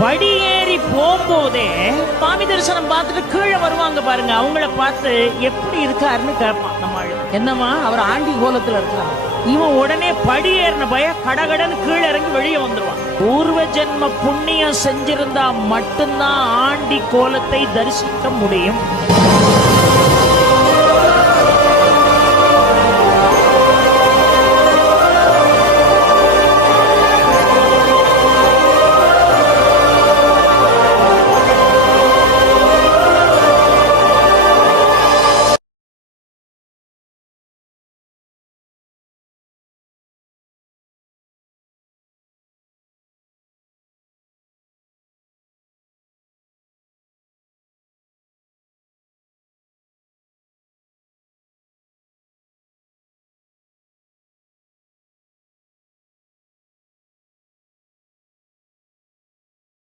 படியேறி போகும்போதே சுவாமி தரிசனம் பார்த்துட்டு கீழே வருவாங்க பாருங்க, அவங்கள பார்த்து எப்படி இருக்காருன்னு கேட்பான் நம்ம ஆளு. என்னமா அவர் ஆண்டி கோலத்துல இருக்கிறான். இவன் உடனே படியேறின பய கடகடன்னு கீழே இறங்கி வெளியே வந்துருவான். பூர்வ ஜென்ம புண்ணியம் செஞ்சிருந்தா மட்டும்தான் ஆண்டி கோலத்தை தரிசிக்க முடியும்.